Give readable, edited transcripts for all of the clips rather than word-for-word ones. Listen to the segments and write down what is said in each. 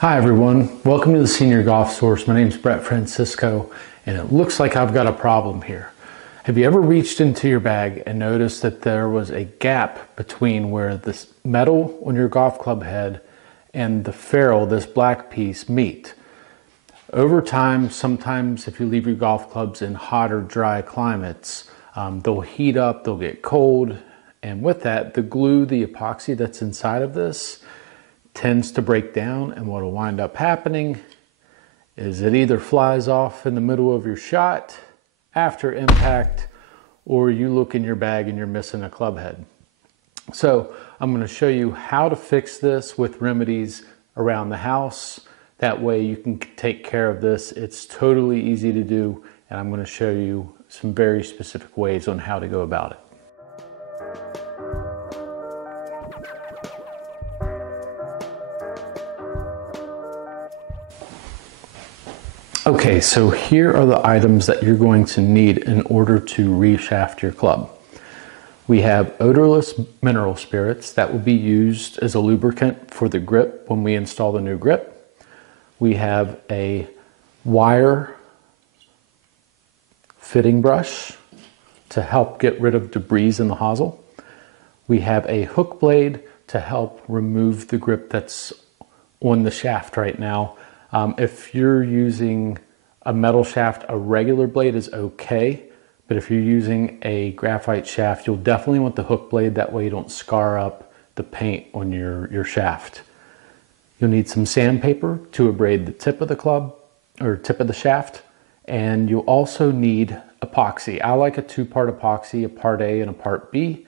Hi everyone, welcome to the Senior Golf Source. My name is Brett Francisco and it looks like I've got a problem here. Have you ever reached into your bag and noticed that there was a gap between where this metal on your golf club head and the ferrule, this black piece, meet? Over time, sometimes if you leave your golf clubs in hot or dry climates, they'll heat up, they'll get cold, and with that, the glue, the epoxy that's inside of this tends to break down, and what will wind up happening is it either flies off in the middle of your shot after impact, or you look in your bag and you're missing a club head. So I'm going to show you how to fix this with remedies around the house. That way you can take care of this. It's totally easy to do, and I'm going to show you some very specific ways on how to go about it. Okay, so here are the items that you're going to need in order to reshaft your club. We have odorless mineral spirits that will be used as a lubricant for the grip when we install the new grip. We have a wire fitting brush to help get rid of debris in the hosel. We have a hook blade to help remove the grip that's on the shaft right now. If you're using a metal shaft, a regular blade is okay, but if you're using a graphite shaft, you'll definitely want the hook blade. That way you don't scar up the paint on your shaft. You'll need some sandpaper to abrade the tip of the club or tip of the shaft, and you'll also need epoxy. I like a two-part epoxy, a part A and a part B.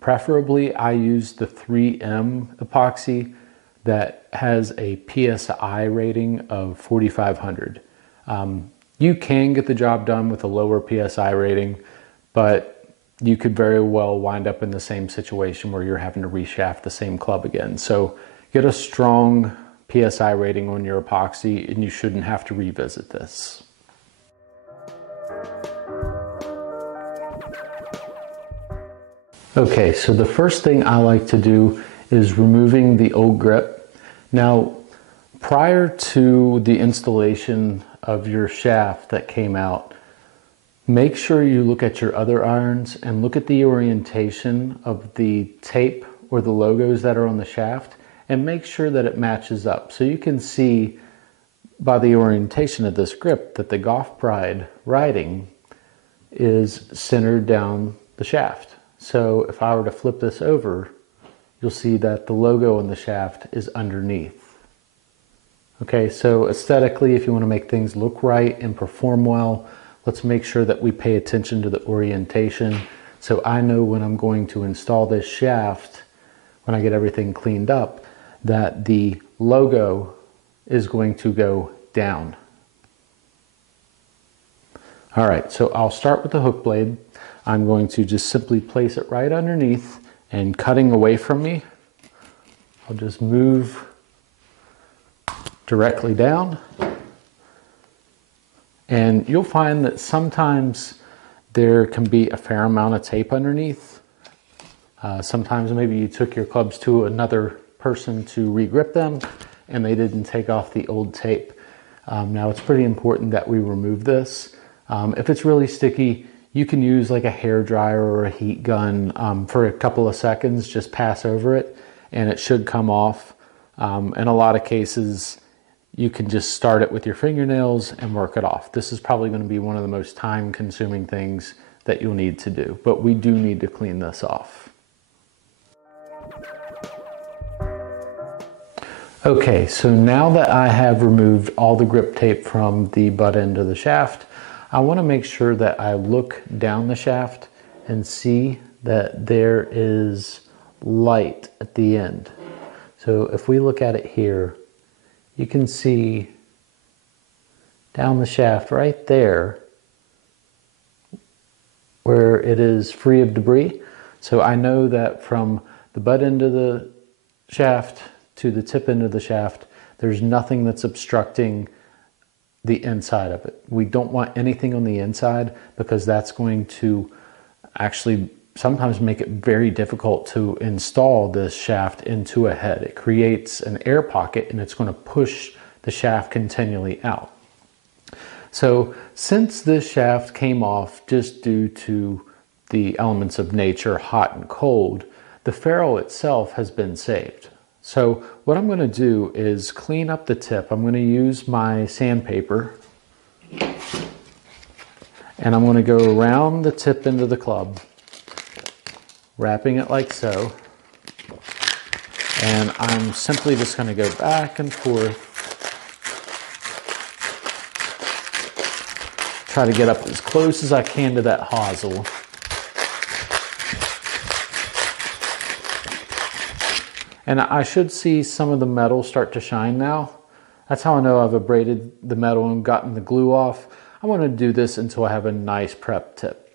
Preferably, I use the 3M epoxy that has a PSI rating of 4,500. You can get the job done with a lower PSI rating, but you could very well wind up in the same situation where you're having to reshaft the same club again. So get a strong PSI rating on your epoxy and you shouldn't have to revisit this. Okay, so the first thing I like to do is removing the old grip. Now, prior to the installation of your shaft that came out, make sure you look at your other irons and look at the orientation of the tape or the logos that are on the shaft and make sure that it matches up. So you can see by the orientation of this grip that the Golf Pride writing is centered down the shaft. So if I were to flip this over, you'll see that the logo on the shaft is underneath. Okay, so aesthetically, if you want to make things look right and perform well, let's make sure that we pay attention to the orientation. So I know when I'm going to install this shaft, when I get everything cleaned up, that the logo is going to go down. All right, so I'll start with the hook blade. I'm going to just simply place it right underneath, and cutting away from me, I'll just move directly down. And you'll find that sometimes there can be a fair amount of tape underneath. Sometimes maybe you took your clubs to another person to re-grip them and they didn't take off the old tape. Now it's pretty important that we remove this. If it's really sticky, you can use like a hair dryer or a heat gun for a couple of seconds, just pass over it and it should come off. In a lot of cases, you can just start it with your fingernails and work it off. This is probably going to be one of the most time-consuming things that you'll need to do, but we do need to clean this off. Okay, so now that I have removed all the grip tape from the butt end of the shaft, I want to make sure that I look down the shaft and see that there is light at the end. So if we look at it here, you can see down the shaft right there where it is free of debris. So I know that from the butt end of the shaft to the tip end of the shaft, there's nothing that's obstructing the inside of it. We don't want anything on the inside because that's going to actually sometimes make it very difficult to install this shaft into a head. It creates an air pocket and it's going to push the shaft continually out. So since this shaft came off just due to the elements of nature, hot and cold, the ferrule itself has been saved. So what I'm going to do is clean up the tip. I'm going to use my sandpaper and I'm going to go around the tip into the club, wrapping it like so. And I'm simply just going to go back and forth, try to get up as close as I can to that hosel. And I should see some of the metal start to shine now. That's how I know I've abraded the metal and gotten the glue off. I want to do this until I have a nice prep tip.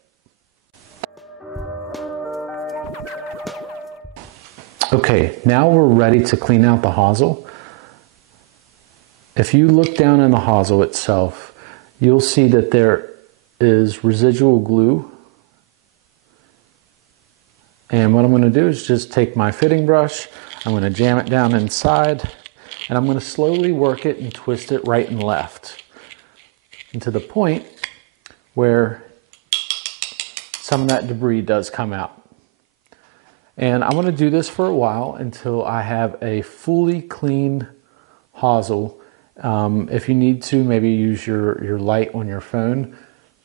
Okay, now we're ready to clean out the hosel. If you look down in the hosel itself, you'll see that there is residual glue. And what I'm going to do is just take my fitting brush, I'm going to jam it down inside, and I'm going to slowly work it and twist it right and left, and to the point where some of that debris does come out. And I'm going to do this for a while until I have a fully clean hosel. If you need to, maybe use your light on your phone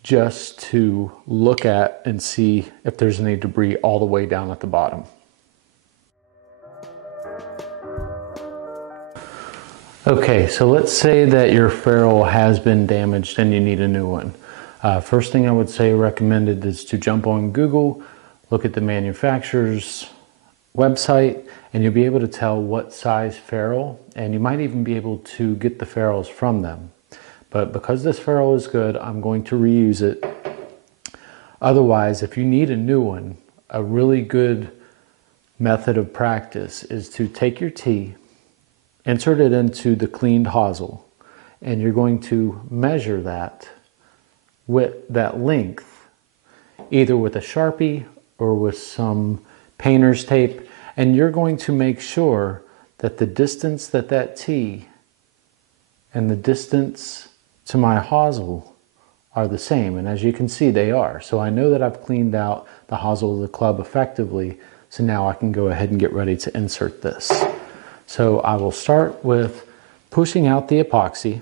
just to look at and see if there's any debris all the way down at the bottom. Okay, so let's say that your ferrule has been damaged and you need a new one. First thing I would say recommended is to jump on Google, look at the manufacturer's website, and you'll be able to tell what size ferrule, and you might even be able to get the ferrules from them. But because this ferrule is good, I'm going to reuse it. Otherwise, if you need a new one, a really good method of practice is to take your tee, insert it into the cleaned hosel, and you're going to measure that with that length, either with a Sharpie or with some painter's tape, and you're going to make sure that the distance that that tee and the distance to my hosel are the same. And as you can see, they are. So I know that I've cleaned out the hosel of the club effectively, so now I can go ahead and get ready to insert this. So I will start with pushing out the epoxy,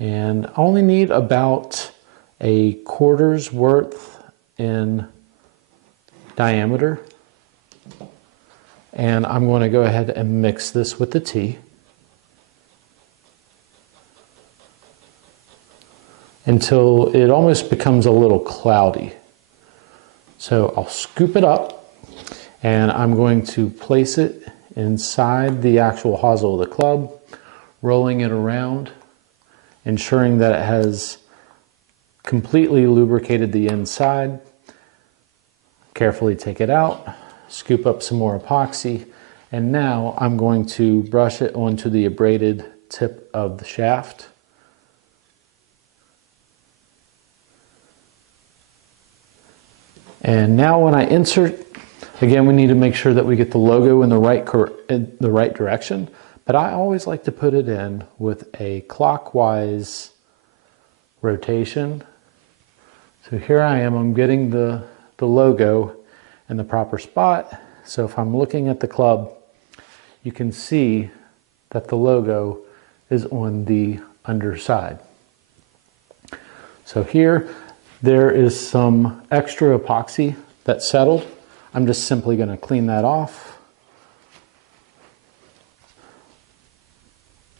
and I only need about a quarter's worth in diameter, and I'm going to go ahead and mix this with the tee until it almost becomes a little cloudy. So I'll scoop it up and I'm going to place it inside the actual hosel of the club, rolling it around, ensuring that it has completely lubricated the inside. Carefully take it out, scoop up some more epoxy, and now I'm going to brush it onto the abraded tip of the shaft. And now when I insert, again, we need to make sure that we get the logo in the right direction, but I always like to put it in with a clockwise rotation. So here I am, I'm getting the logo in the proper spot. So if I'm looking at the club, you can see that the logo is on the underside. So here, there is some extra epoxy that settled. I'm just simply going to clean that off.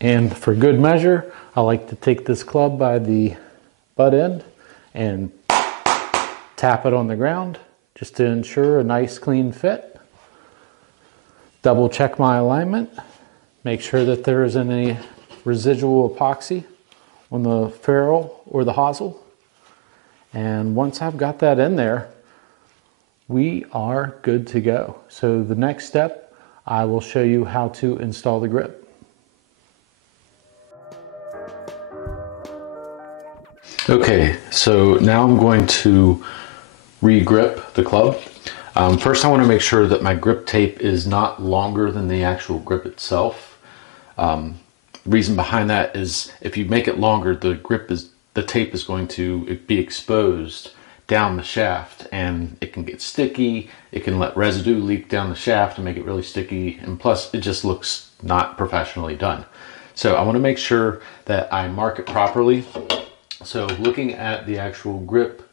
And for good measure, I like to take this club by the butt end and tap it on the ground just to ensure a nice clean fit. Double check my alignment. Make sure that there isn't any residual epoxy on the ferrule or the hosel. And once I've got that in there, we are good to go. So the next step, I will show you how to install the grip. Okay, so now I'm going to re-grip the club. First I want to make sure that my grip tape is not longer than the actual grip itself. Reason behind that is if you make it longer, the tape is going to be exposed down the shaft, and it can get sticky. It can let residue leak down the shaft and make it really sticky, and plus it just looks not professionally done. So I want to make sure that I mark it properly. So looking at the actual grip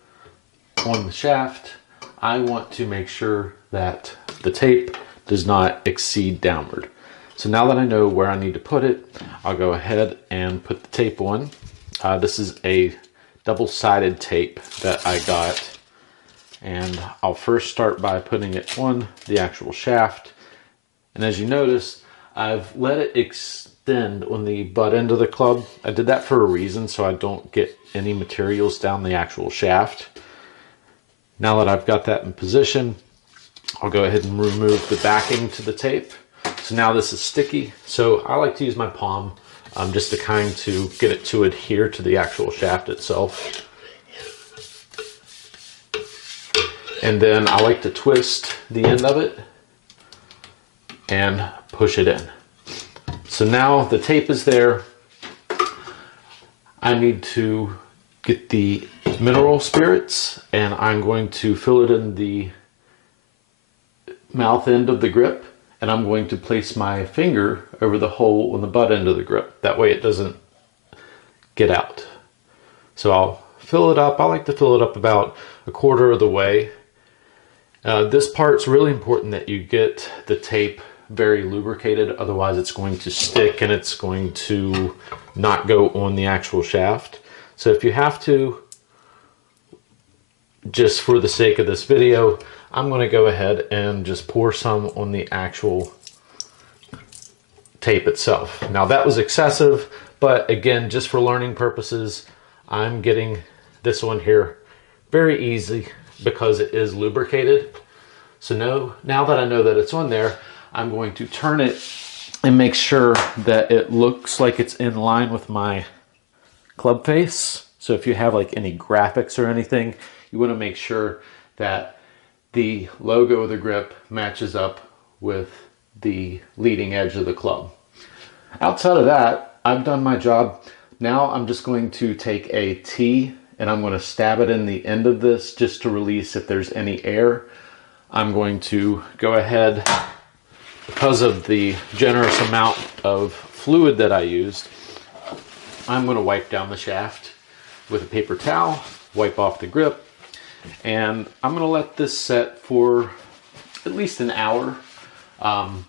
on the shaft, I want to make sure that the tape does not exceed downward. So now that I know where I need to put it, I'll go ahead and put the tape on. This is a double-sided tape that I got, and I'll first start by putting it on the actual shaft. And as you notice, I've let it extend on the butt end of the club. I did that for a reason, so I don't get any materials down the actual shaft. Now that I've got that in position, I'll go ahead and remove the backing to the tape. So now this is sticky, so I like to use my palm just to kind to get it to adhere to the actual shaft itself. And then I like to twist the end of it and push it in. So now the tape is there. I need to get the mineral spirits, and I'm going to fill it in the mouth end of the grip, and I'm going to place my finger over the hole on the butt end of the grip. That way it doesn't get out. So I'll fill it up. I like to fill it up about a quarter of the way. This part's really important that you get the tape very lubricated, otherwise it's going to stick and it's going to not go on the actual shaft. So if you have to, just for the sake of this video, I'm going to go ahead and just pour some on the actual tape itself. Now that was excessive, but again, just for learning purposes, I'm getting this one here very easy because it is lubricated. So now that I know that it's on there, I'm going to turn it and make sure that it looks like it's in line with my club face. So if you have like any graphics or anything, you want to make sure that the logo of the grip matches up with the leading edge of the club. Outside of that, I've done my job. Now I'm just going to take a T and I'm going to stab it in the end of this just to release if there's any air. I'm going to go ahead, because of the generous amount of fluid that I used, I'm going to wipe down the shaft with a paper towel, wipe off the grip, and I'm going to let this set for at least an hour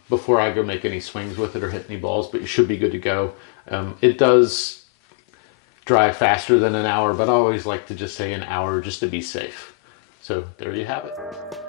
before I go make any swings with it or hit any balls, but you should be good to go. It does dry faster than an hour, but I always like to just say an hour just to be safe. So there you have it.